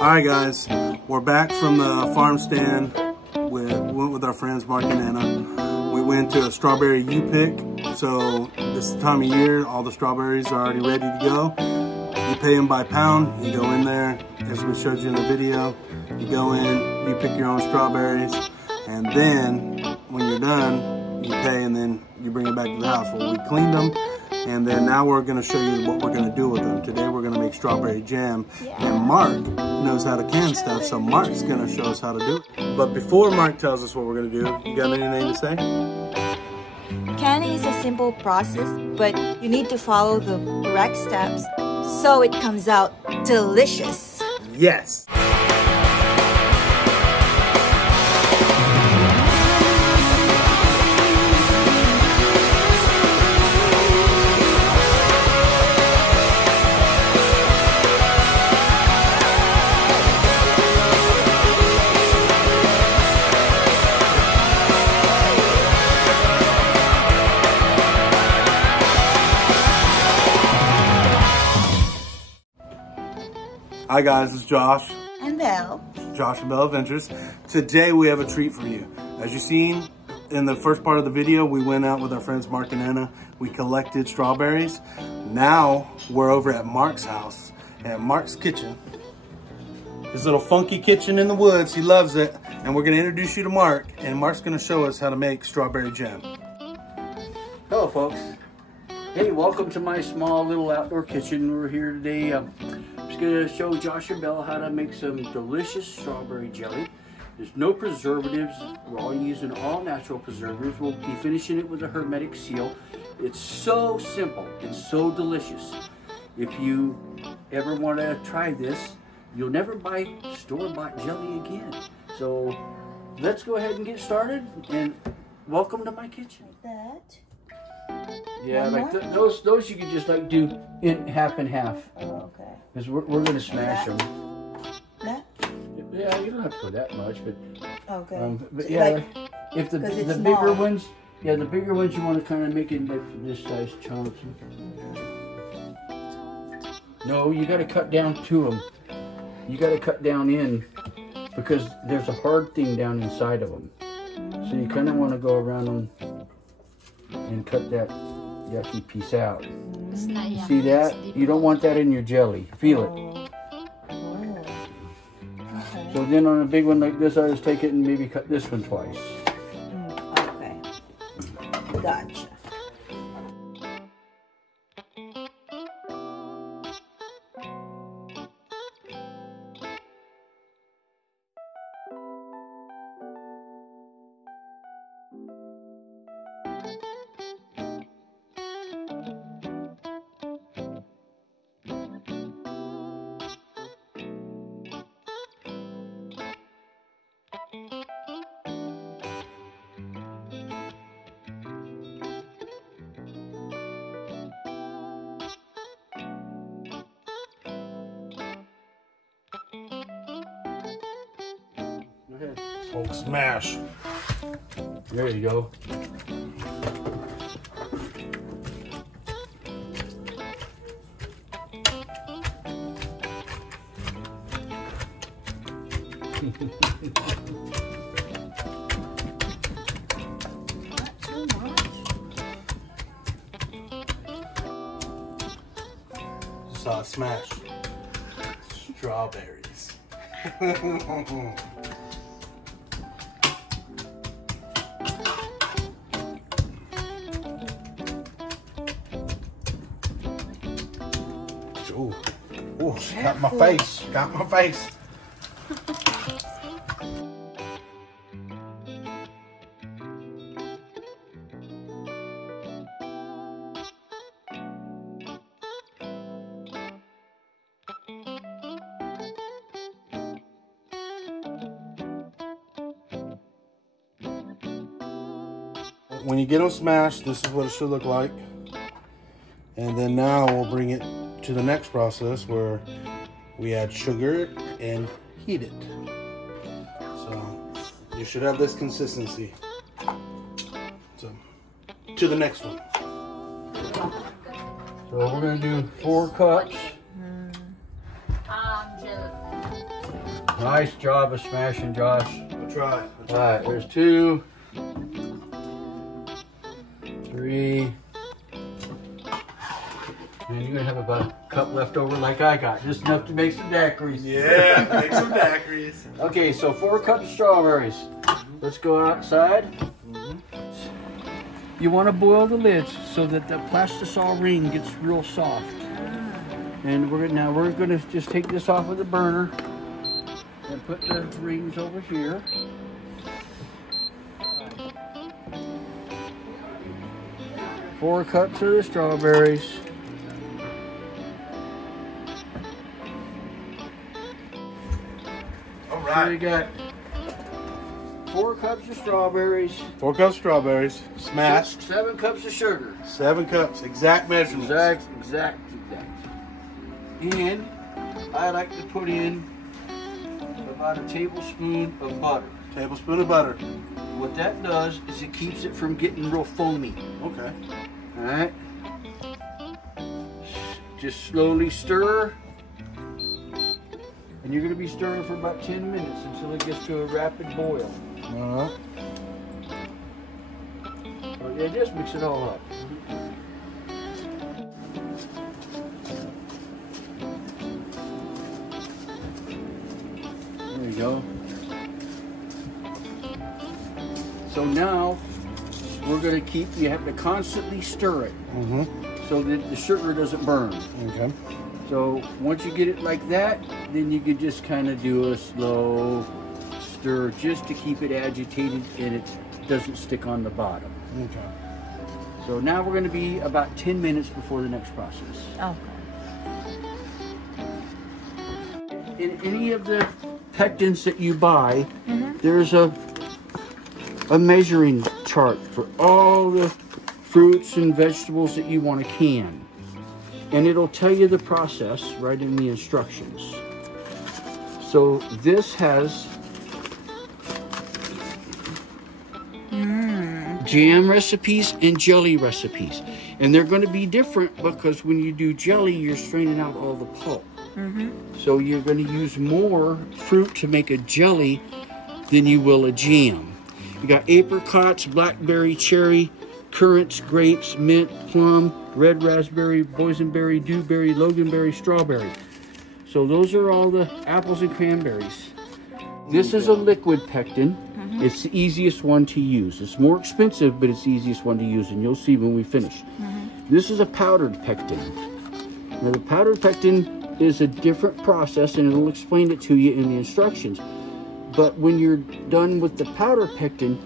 Alright guys, we're back from the farm stand. We went with our friends Mark and Anna. We went to a strawberry U-pick. So this time of year, all the strawberries are already ready to go. You pay them by pound. You go in there, as we showed you in the video. You go in, you pick your own strawberries, and then when you're done, you pay and then you bring it back to the house. Well, we cleaned them. And then now we're going to show you what we're going to do with them. Today we're going to make strawberry jam. And Mark knows how to can stuff, so Mark's going to show us how to do it. But before Mark tells us what we're going to do, you got anything to say? Canning is a simple process, but you need to follow the correct steps so it comes out delicious. Yes! Hi guys, it's Josh. And Belle. Josh and Belle Adventures. Today we have a treat for you. As you've seen in the first part of the video, we went out with our friends Mark and Anna. We collected strawberries. Now we're over at Mark's house, at Mark's kitchen. His little funky kitchen in the woods, he loves it. And we're gonna introduce you to Mark, and Mark's gonna show us how to make strawberry jam. Hello folks. Hey, welcome to my small little outdoor kitchen. We're here today. I'm just going to show Josh and Belle how to make some delicious strawberry jelly. There's no preservatives. We're all using all natural preservatives. We'll be finishing it with a hermetic seal. It's so simple and so delicious. If you ever want to try this, you'll never buy store-bought jelly again. So let's go ahead and get started, and welcome to my kitchen. Like that. Yeah, like those you can just like do in half and half. Oh, okay. Because we're gonna smash them. That? Yeah, you don't have to go that much, but Okay. but yeah, like, if the it's bigger small. ones, yeah, the bigger ones you want to kind of make it like this size chunks. No, you got to cut down to them. You got to cut down in because there's a hard thing down inside of them. So you kind of want to go around them and cut that yucky piece out. See that? You don't want that in your jelly. Feel it. Okay. So then on a big one like this, I just take it and maybe cut this one twice. Okay. Gotcha. Hulk smash. There you go. Saw smash. Strawberries. Ooh, ooh, got my face, got my face. When you get them smashed, this is what it should look like. And then now we'll bring it to the next process where we add sugar and heat it. So you should have this consistency. So to the next one. So we're gonna do 4 cups. Nice job of smashing, Josh. I'll try. All right, there's 2, 3. And you're gonna have about a cup left over like I got, just enough to make some daiquiris. Yeah, make some daiquiris. Okay, so 4 cups of strawberries. Let's go outside. You want to boil the lids so that the plastisol ring gets real soft. And we're gonna just take this off of the burner and put the rings over here. Four cups of the strawberries. All So right. we got 4 cups of strawberries. 4 cups of strawberries, smashed. 7 cups of sugar. 7 cups, exact measurements. Exact. And I like to put in about a tablespoon of butter. Tablespoon of butter. What that does is it keeps it from getting real foamy. Okay. All right. Just slowly stir. And you're going to be stirring for about 10 minutes until it gets to a rapid boil. All right. So yeah, just mix it all up. There you go. So now we're going to you have to constantly stir it so that the sugar doesn't burn. Okay. So once you get it like that, then you can just kind of do a slow stir just to keep it agitated and it doesn't stick on the bottom. Okay. So now we're going to be about 10 minutes before the next process. Okay. In any of the pectins that you buy, there's a measuring chart for all the fruits and vegetables that you want to can. And it'll tell you the process right in the instructions. So this has jam recipes and jelly recipes. And they're going to be different because when you do jelly, you're straining out all the pulp. So you're going to use more fruit to make a jelly than you will a jam. You got apricots, blackberry, cherry, currants, grapes, mint, plum, red raspberry, boysenberry, dewberry, loganberry, strawberry. So those are all the apples and cranberries. This is a liquid pectin. It's the easiest one to use. It's more expensive, but it's the easiest one to use, and you'll see when we finish. This is a powdered pectin. Now the powdered pectin is a different process, and it'll explain it to you in the instructions. But when you're done with the powder pectin,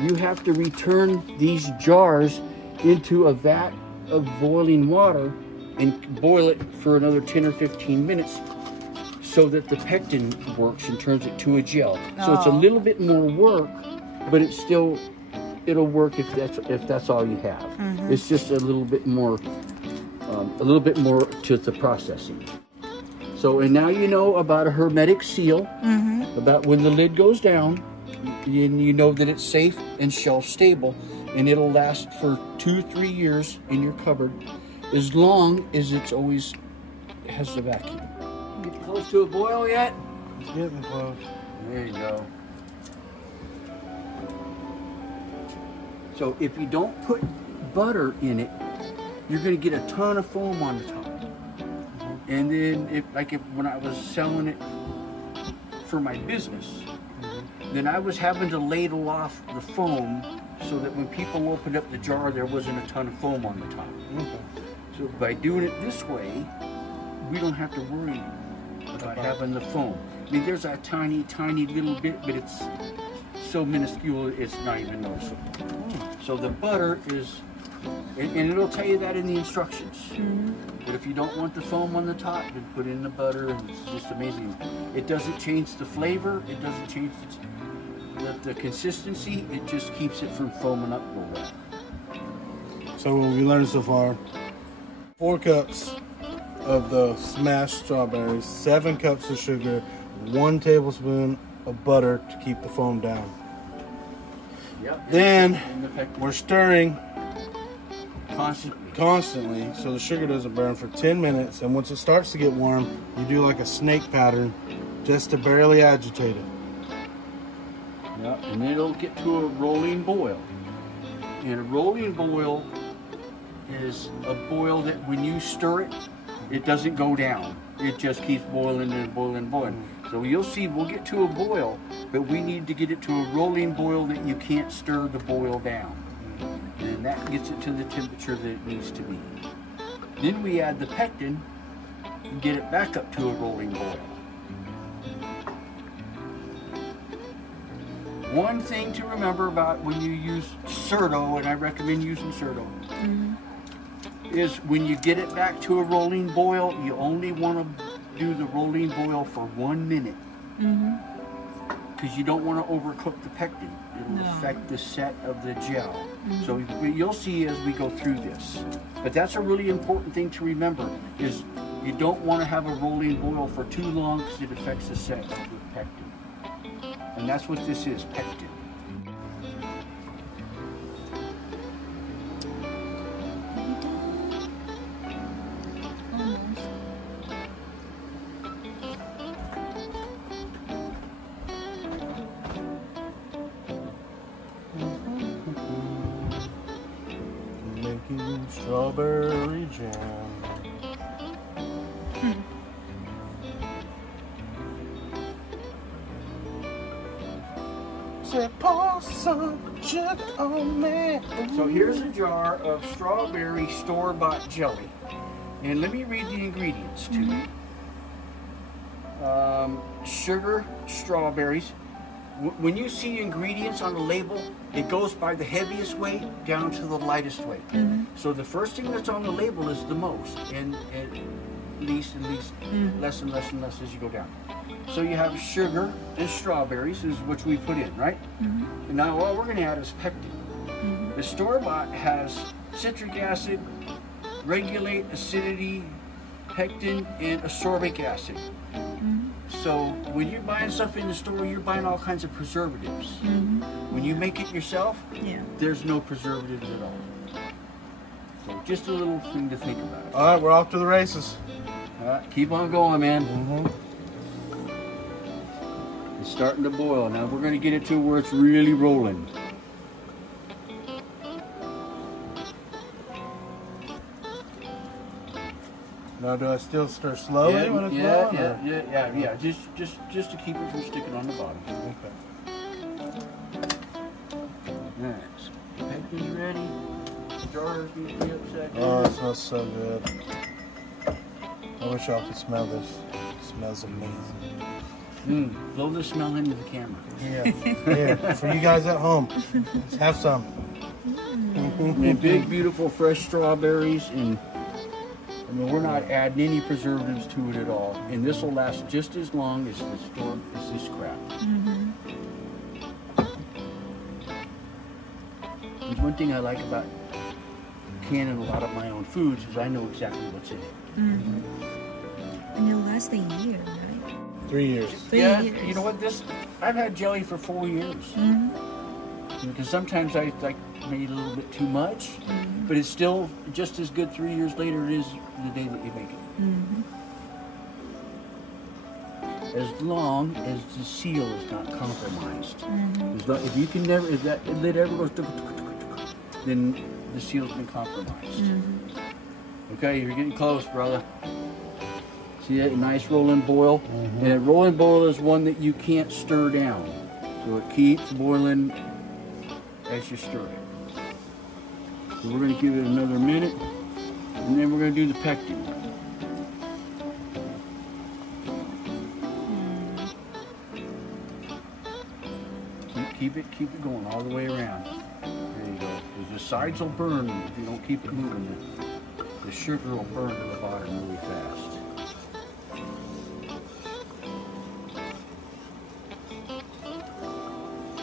you have to return these jars into a vat of boiling water and boil it for another 10 or 15 minutes so that the pectin works and turns it to a gel. So it's a little bit more work, but it'll work if that's all you have. It's just a little bit more to the processing. So, and now you know about a hermetic seal, about when the lid goes down, you know that it's safe and shelf stable, and it'll last for 2-3 years in your cupboard, as long as it's always has the vacuum. Get close to a boil yet? It's getting close. There you go. So if you don't put butter in it, you're going to get a ton of foam on the top. And then, when I was selling it for my business, then I was having to ladle off the foam so that when people opened up the jar, there wasn't a ton of foam on the top. So by doing it this way, we don't have to worry about having the foam. I mean, there's a tiny, tiny little bit, but it's so minuscule, it's not even noticeable. So the butter is, and it'll tell you that in the instructions. But if you don't want the foam on the top, then put in the butter, and it's just amazing. It doesn't change the flavor, it doesn't change the consistency, it just keeps it from foaming up real well. So what we learned so far, 4 cups of the smashed strawberries, 7 cups of sugar, 1 tablespoon of butter to keep the foam down. Yep. Then we're stirring constantly, so the sugar doesn't burn for 10 minutes, and once it starts to get warm, you do like a snake pattern to Just to barely agitate it. Yeah, and then it'll get to a rolling boil. And a rolling boil is a boil that when you stir it, it doesn't go down. It just keeps boiling and boiling and boiling. So you'll see we'll get to a boil, but we need to get it to a rolling boil that you can't stir the boil down. And that gets it to the temperature that it needs to be. Then we add the pectin and get it back up to a rolling boil. One thing to remember about when you use Certo, and I recommend using Certo, is when you get it back to a rolling boil, you only want to do the rolling boil for 1 minute. Because you don't want to overcook the pectin. It'll affect the set of the gel. So you'll see as we go through this. But that's a really important thing to remember, is you don't want to have a rolling boil for too long because it affects the set of the pectin. And that's what this is, pectin. Making strawberry jam. So here's a jar of strawberry store-bought jelly. And let me read the ingredients to you. Sugar, strawberries. When you see ingredients on the label, it goes by the heaviest weight down to the lightest weight. So the first thing that's on the label is the most, and least and least, less and less and less as you go down. So you have sugar and strawberries, is what we put in, right? And now what we're going to add is pectin. The store-bought has citric acid, regulate acidity, pectin, and ascorbic acid. So when you're buying stuff in the store, you're buying all kinds of preservatives. When you make it yourself, there's no preservatives at all. So just a little thing to think about. All right, we're off to the races. All right, keep on going, man. It's starting to boil. Now we're going to get it to where it's really rolling. Now, do I still stir slowly when it's boiling? Yeah. Just to keep it from sticking on the bottom. Okay. Alright, so the pectin's ready. The jar's going to be upside down. Oh, it smells so good. I wish y'all could smell this. It smells amazing. Blow the smell into the camera. Yeah. Here, for you guys at home, let's have some. And big, beautiful, fresh strawberries, and I mean, we're not adding any preservatives to it at all. And this will last just as long as this crap. There's one thing I like about canning a lot of my own foods is I know exactly what's in it. And it'll last a year, right? 3 years. 3 years. You know what? I've had jelly for 4 years. Because sometimes I made a little bit too much, but it's still just as good 3 years later it is the day that you make it. As long as the seal is not compromised. If you can never, if that lid ever goes, then the seal's been compromised. Okay, you're getting close, brother. See that nice rolling boil? And a rolling boil is one that you can't stir down. So it keeps boiling as you stir it. So we're going to give it another minute, and then we're going to do the pectin. Keep it going all the way around. There you go. Because the sides will burn if you don't keep it moving. The sugar will burn to the bottom really fast.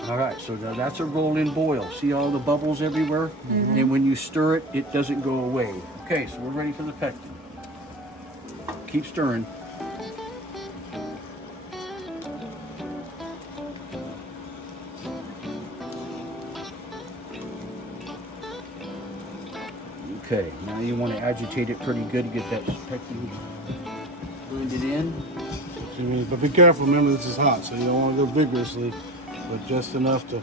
All right, so now that's a rolling boil. See all the bubbles everywhere? And when you stir it, it doesn't go away. Okay, so we're ready for the pectin. Keep stirring. Okay, now you want to agitate it pretty good to get that pectin blended in. I mean, but be careful. Remember, this is hot, so you don't want to go vigorously, but just enough to.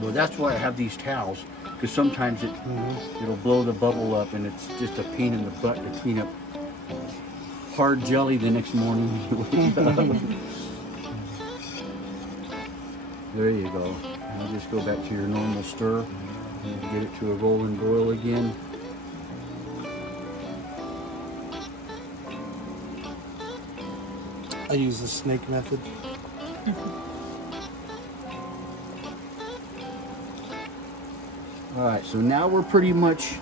Well, that's why I have these towels, because sometimes it'll blow the bubble up, and it's just a pain in the butt to clean up hard jelly the next morning when you wake up. There you go. Now just go back to your normal stir and get it to a rolling boil again. I use the snake method. All right, so now we're pretty much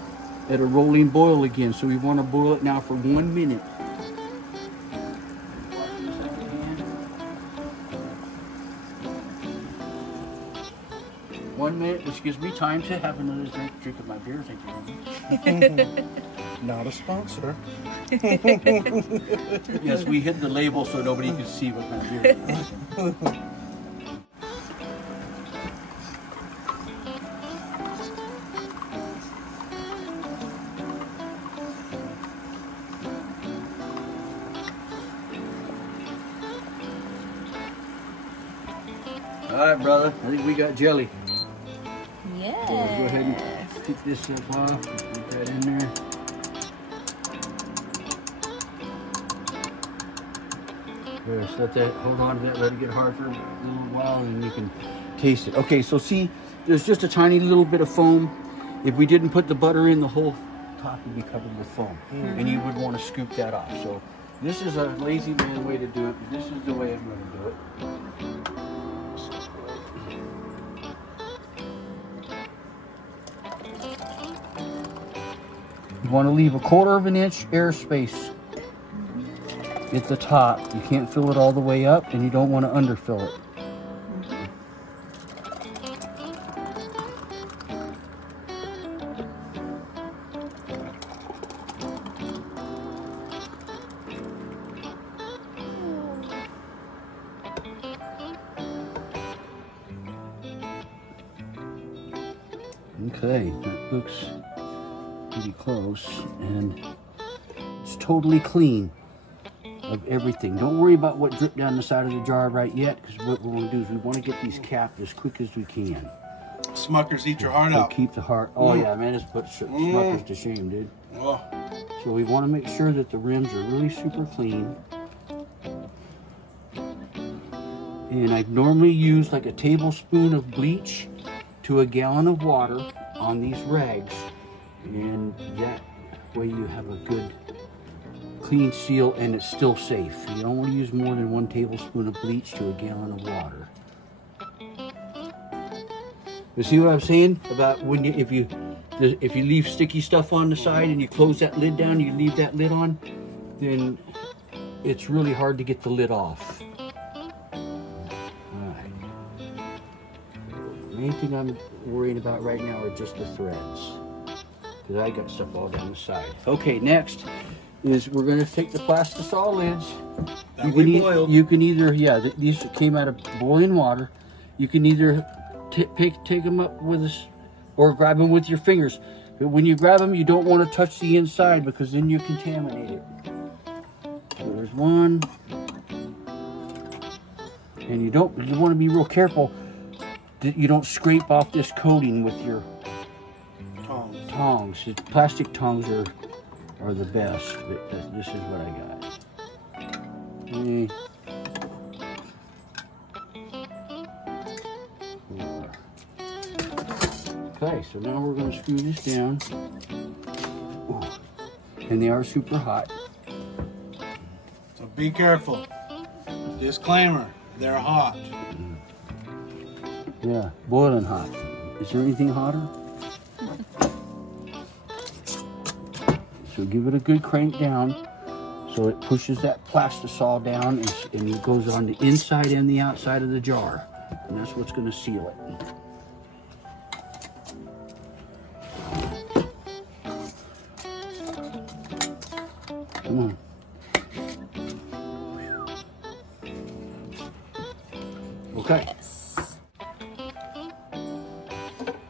at a rolling boil again. So we want to boil it now for 1 minute. 1 minute, which gives me time to have another drink of my beer. Thank you. Not a sponsor. Yes, we hid the label so nobody could see what kind of beer it is. All right, brother. I think we got jelly. Yeah. So we'll go ahead and pick this up off. Put that in there. There, so let that, hold on to that, let it get hard for a little while, and you can taste it. Okay, so see, there's just a tiny little bit of foam. If we didn't put the butter in, the whole top would be covered with foam, and you would want to scoop that off. So this is a lazy man way to do it, but this is the way I'm going to do it. You want to leave a 1/4 of an inch air space at the top. You can't fill it all the way up, and you don't want to underfill it. Okay, that looks pretty close, and it's totally clean of everything. Don't worry about what dripped down the side of the jar right yet, because what we want to do is we want to get these capped as quick as we can. Smuckers, eat your heart So out. keep the heart. Oh yeah, man, it's put Smuckers to shame, dude. Oh. So we want to make sure that the rims are really super clean. And I normally use like a tablespoon of bleach to a gallon of water on these rags, and that way you have a good clean seal and it's still safe. You don't want to use more than 1 tablespoon of bleach to a gallon of water. You see what I'm saying about when you, if you leave sticky stuff on the side and you close that lid down, you leave that lid on, then it's really hard to get the lid off. Alright. The main thing I'm worrying about right now are just the threads, because I got stuff all down the side. Okay, next is we're going to take the plastisol lids. You can either, yeah, these came out of boiling water. You can either take them up with us or grab them with your fingers. But when you grab them, you don't want to touch the inside, because then you contaminate it. So there's one. And you want to be real careful that you don't scrape off this coating with your tongs. Plastic tongs are the best, but this is what I got. 4. Okay, so now we're going to screw this down. Ooh. And they are super hot. So be careful. Disclaimer, they're hot. Yeah, boiling hot. Is there anything hotter? So give it a good crank down so it pushes that plastisol down, and it goes on the inside and the outside of the jar. And that's what's going to seal it. Come on. Okay.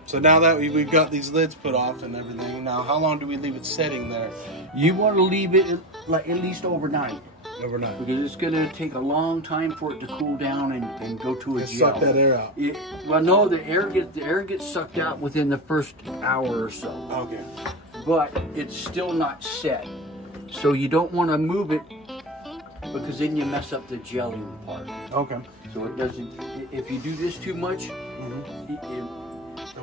So now that we've got these lids put off and everything, now how long do we leave it setting there? You want to leave it like at least overnight. Overnight. Because it's going to take a long time for it to cool down and go to a gel. Suck that air out. Well, no, the air gets sucked out within the first hour or so. Okay. But it's still not set. So you don't want to move it because then you mess up the gelling part. Okay. So it doesn't, if you do this too much,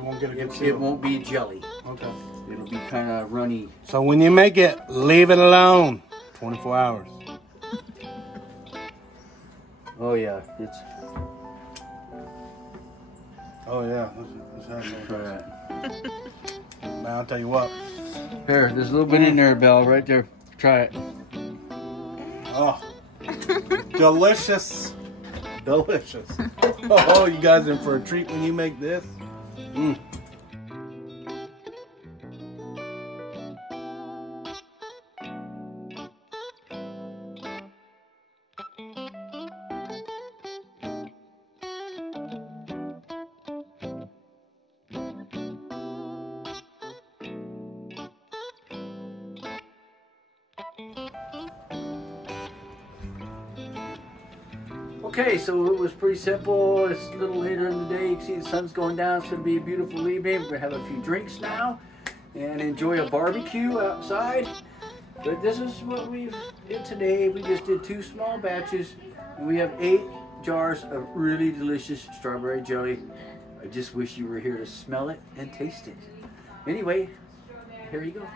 It won't get a good it seal. won't be jelly. Okay. It'll be kind of runny. So when you make it, leave it alone. 24 hours. Oh yeah, it's. Oh yeah. This Try that. Man, I'll tell you what. There, there's a little bit in there, Belle, right there. Try it. Oh, delicious. Delicious. Oh, you guys in for a treat when you make this. Okay, so it was pretty simple. It's a little later in the day. You can see the sun's going down. It's going to be a beautiful evening. We're going to have a few drinks now and enjoy a barbecue outside. But this is what we did today. We just did 2 small batches. And we have 8 jars of really delicious strawberry jelly. I just wish you were here to smell it and taste it. Anyway, here you go.